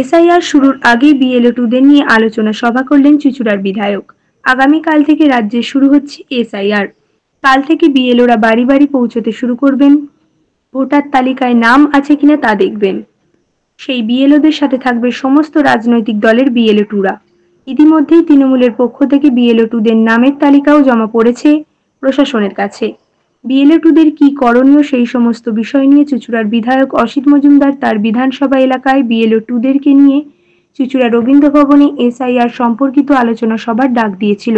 SIR শুরুর আগেই বিএলও-2দের নিয়ে আলোচনা সভা করলেন চুঁচুড়ার বিধায়ক। আগামীকাল থেকে রাজ্যে শুরু হচ্ছে এসআইআর। কাল থেকে বিএলওরা বাড়ি বাড়ি পৌঁছতে শুরু করবেন, ভোটার তালিকায় নাম আছে কিনা তা দেখবেন। সেই বিএলওদের সাথে থাকবে সমস্ত রাজনৈতিক দলের বিএলও-2রা। ইতিমধ্যেই তৃণমূলের পক্ষ থেকে বিএলও-2দের নামের তালিকাও জমা পড়েছে প্রশাসনের কাছে। বিএলও-2দের কি করণীয় সেই সমস্ত বিষয় নিয়ে চুঁচুড়ার বিধায়ক অসিত মজুমদার তার বিধানসভা এলাকায় বিএলও-2দেরকে নিয়ে চুঁচুড়া রবীন্দ্র ভবনে এসআইআর সম্পর্কিত আলোচনা সভার ডাক দিয়েছিল।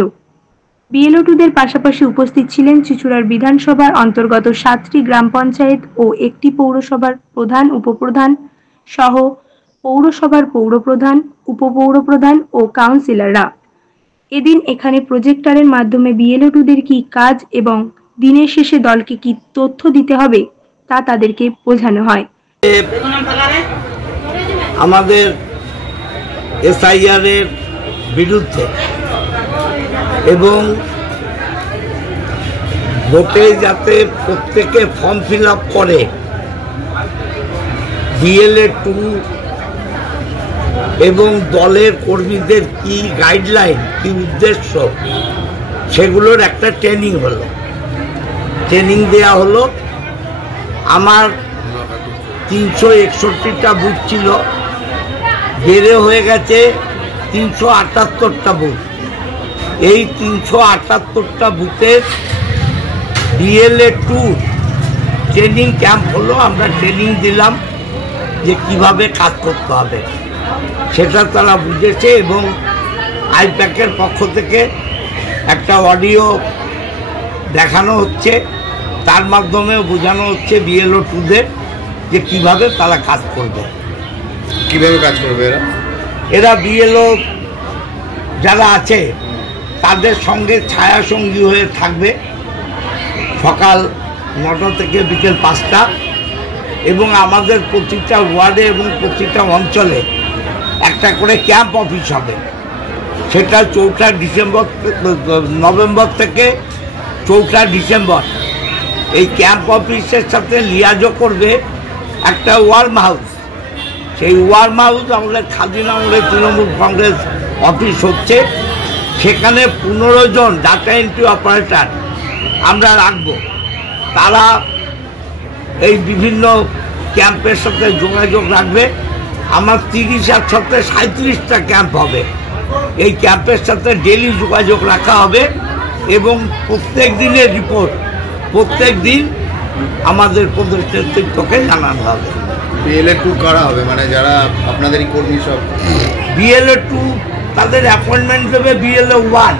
বিএলও-2দের পাশাপাশি উপস্থিত ছিলেন চুঁচুড়ার বিধানসভার অন্তর্গত 7টি গ্রাম পঞ্চায়েত ও একটি পৌরসভার প্রধান, উপপ্রধান সহ পৌরসভার পৌরপ্রধান, উপপৌরপ্রধান ও কাউন্সিলররা। এদিন এখানে প্রজেক্টরের মাধ্যমে বিএলও-2দের কি কাজ এবং দিনের শেষে দলকে কি তথ্য দিতে হবে তা তাদেরকে বোঝানো হয়। আমাদের এসআইআর এর বিরুদ্ধে এবং ভোটে যাতে প্রত্যেকে ফর্ম ফিল আপ করে, বিএলও-2 এবং দলের কর্মীদের কি গাইডলাইন, কি উদ্দেশ্য, সেগুলোর একটা ট্রেনিং হলো, ট্রেনিং দেয়া হলো। আমার 361টা বুথ ছিল, বেড়ে হয়ে গেছে 378টা বুথ। এই 378টা বুথের বিএলও-2 ট্রেনিং ক্যাম্প হলো। আমরা ট্রেনিং দিলাম যে কিভাবে কাজ করতে হবে, সেটা তারা বুঝেছে এবং আইপ্যাকের পক্ষ থেকে একটা অডিও দেখানো হচ্ছে, তার মাধ্যমেও বোঝানো হচ্ছে বিএলও-2দের যে কিভাবে তারা কাজ করবে। কিভাবে কাজ করবে এরা বিএলও যারা আছে তাদের সঙ্গে ছায়া সঙ্গী হয়ে থাকবে সকাল 9টা থেকে বিকেল 5টা, এবং আমাদের প্রতিটা ওয়ার্ডে এবং প্রতিটা অঞ্চলে একটা করে ক্যাম্প অফিস হবে। সেটা 4 নভেম্বর থেকে 4 ডিসেম্বর এই ক্যাম্প অফিসের সাথে লিয়াজও করবে একটা ওয়ার্ম হাউস। সেই ওয়ার্ম হাউস আমাদের খাদিনামূলে তৃণমূল কংগ্রেস অফিস হচ্ছে, সেখানে 15 জন ডাটা এন্ট্রি অপারেটর আমরা রাখবো। তারা এই বিভিন্ন ক্যাম্পের সাথে যোগাযোগ রাখবে। আমার 30 আর 37টা ক্যাম্প হবে। এই ক্যাম্পের সাথে ডেলি যোগাযোগ রাখা হবে এবং প্রত্যেক দিনের রিপোর্ট প্রত্যেক দিন আমাদের প্রদেশ নেতৃত্বকে জানানো হবে। বিএলও-2 কারা হবে, মানে যারা আপনাদেরই কর্মী সব? বিএলও-2 তাদের অ্যাপয়েন্টমেন্ট দেবে বিএলও-1।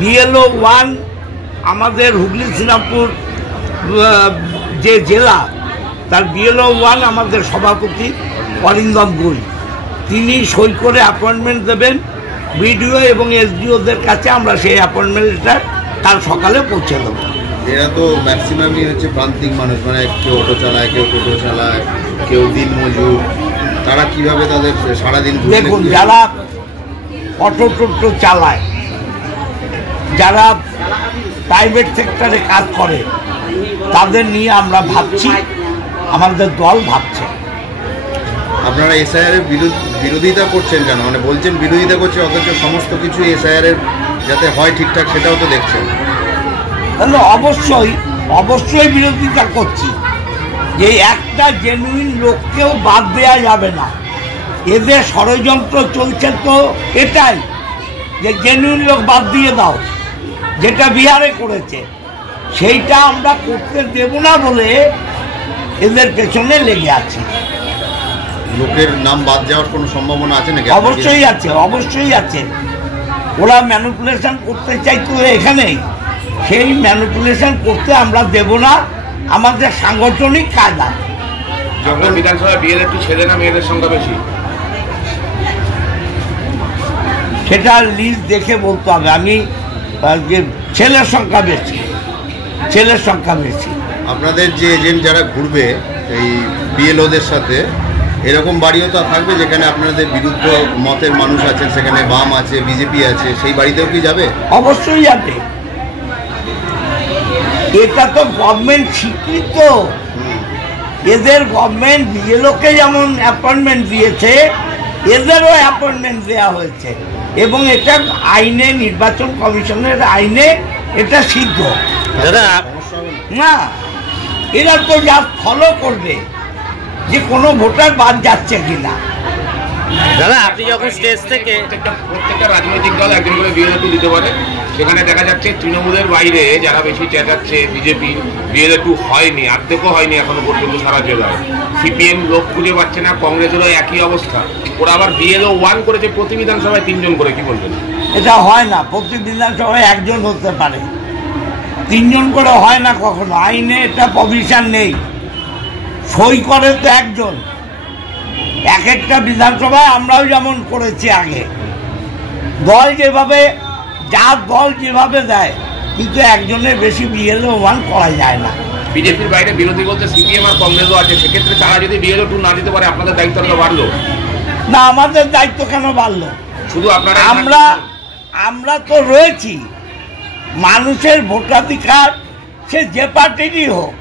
বিএলও-1 আমাদের হুগলি শ্রীরামপুর যে জেলা, তার বিএলও-1 আমাদের সভাপতি অরিন্দম গুই, তিনি সই করে অ্যাপয়েন্টমেন্ট দেবেন বিডিও এবং এসডিওদের কাছে। আমরা সেই অ্যাপয়েন্টমেন্ট লেটার কাল সকালে পৌঁছে দেবো। এরা তো ম্যাক্সিমামই হচ্ছে প্রান্তিক মানুষ, মানে কেউ অটো চালায়, কেউ টোটো চালায়, কেউ দিন মজুর। তারা কিভাবে তাদের সারাদিন? দেখুন, যারা অটো টোটো চালায়, যারা প্রাইভেট সেক্টরে কাজ করে, তাদের নিয়ে আমরা ভাবছি, আমাদের দল ভাবছে। আপনারা এসআইআর এর বিরোধিতা করছেন কেন? মানে বলছেন বিরোধিতা করছে, অথচ সমস্ত কিছু এসআইআর এর যাতে হয় ঠিকঠাক সেটাও তো দেখছেন। তাহলে অবশ্যই অবশ্যই বিরোধিতা করছি যে একটা জেনুইন লোককেও বাদ দেওয়া যাবে না। এদের ষড়যন্ত্র চলছে তো এটাই যে জেনুইন লোক বাদ দিয়ে দাও, যেটা বিহারে করেছে, সেইটা আমরা করতে দেব না বলে এদের পেছনে লেগে আছি। লোকের নাম বাদ যাওয়ার কোনো সম্ভাবনা আছে নাকি? অবশ্যই আছে, অবশ্যই আছে। ওরা ম্যানিপুলেশন করতে চাইতো এখানেই, সেই ম্যানিপুলেশন করতে আমরা দেব না। আমাদের সাংগঠনিক কায়দা। যখন বিধানসভায় বিএলও-2 ছেলে না মেয়েদের সংখ্যা বেশি, সেটা লিস্ট দেখে বলতে হবে। আমি যে ছেলের সংখ্যা বেশি, ছেলের সংখ্যা বেশি। আপনাদের যে এজেন্ট যারা ঘুরবে এই বিএলওদের সাথে, এরকম বাড়িও তো থাকবে যেখানে আপনাদের বিরুদ্ধ মতের মানুষ আছেন, সেখানে বাম আছে, বিজেপি আছে, সেই বাড়িতেও কি যাবে? অবশ্যই যাবে। এটা তো গভর্নমেন্ট স্বীকৃত এদের গভর্নমেন্ট বিএলওকে যেমন অ্যাপয়েন্টমেন্ট দিয়েছে, এদেরও অ্যাপয়েন্টমেন্ট দেওয়া হয়েছে এবং এটা আইনে, নির্বাচন কমিশনের আইনে এটা সিদ্ধ। দাদা না, এরা তো যা ফলো করবে যে কোনো ভোটার বাদ যাচ্ছে কিনা। দাদা আপনি যখন স্টেজ থেকে প্রত্যেকটা রাজনৈতিক দল একজন করে বিএলএ দিতে পারে, সেখানে দেখা যাচ্ছে তৃণমূলের বাইরে যারা বেশি চেঁচাচ্ছে বিজেপি বিএলএ হয়নি, অর্ধেকও হয়নি এখনো পর্যন্ত সারা জেলায়। সিপিএম লোক খুঁজে পাচ্ছে না, কংগ্রেসেরও একই অবস্থা। ওরা আবার বিএলও 1 করেছে প্রতি বিধানসভায় 3 জন করে, কি বলবেন? এটা হয় না, প্রতি বিধানসভায় একজন হতে পারে, 3 জন করে হয় না কখনো। আইনে এটা প্রভিশন নেই। সই করে তো একজন, এক একটা বিধানসভায় আমরাও যেমন করেছি আগে, দল যেভাবে, যার দল যেভাবে দেয়, কিন্তু একজনের বেশি বিএলও 1 করা যায় না। বিজেপির বাইরে বিরোধী বলতে সিপিএম আর কংগ্রেসও আছে, সেক্ষেত্রে তারা যদি বিএলও 2 না দিতে পারে আপনাদের দায়িত্বটা বাড়লো না? আমাদের দায়িত্ব কেন বাড়লো? শুধু আপনারা, আমরা তো রয়েছি। মানুষের ভোটাধিকার সে যে পার্টিরই হোক,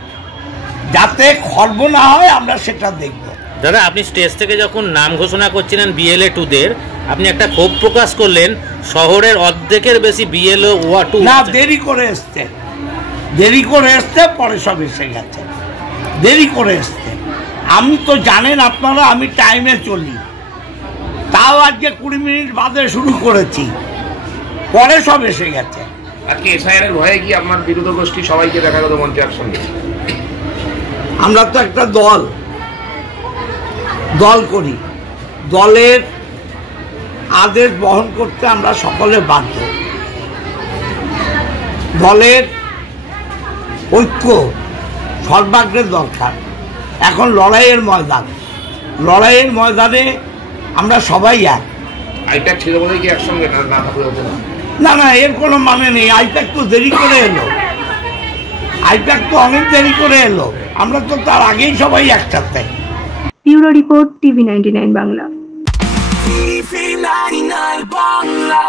যাতে খর্ব না হয় আমরা সেটা দেখব। দাদা আপনি স্টেজ থেকে যখন নাম ঘোষণা করছিলেন বিএলএ 2দের, আপনি একটা ক্ষোভ প্রকাশ করলেন, শহরের অর্ধেকের বেশি বিএলও 2 না, দেরি করে এসছে, পরে সব এসে গেছে, দেরি করে এসছে। আমি তো জানেন আপনারা, আমি টাইমে চলি, তাও আজকে 20 মিনিট বাদে শুরু করেছি, পরে সব এসে গেছে। আজকে এসআইআর এর ভয়ে কি আপনার বিরোধী গোষ্ঠী সবাইকে দেখা গেল মঞ্চে একসঙ্গে? আমরা তো একটা দল করি, দলের আদেশ বহন করতে আমরা সকলে বাধ্য। দলের ঐক্য সর্বাগ্রে দরকার। এখন লড়াইয়ের ময়দানে আমরা সবাই এক। আইপ্যাক ছিল বলে কি একসঙ্গে না থাকলে হতো না? না, এর কোনো মানে নেই। আইপ্যাক তো দেরি করে এলো, অনেক দেরি করে এলো। আমরা তো তার আগেই সবাই একসাথে। Bureau report, TV99 Bangla. TV99 Bangla.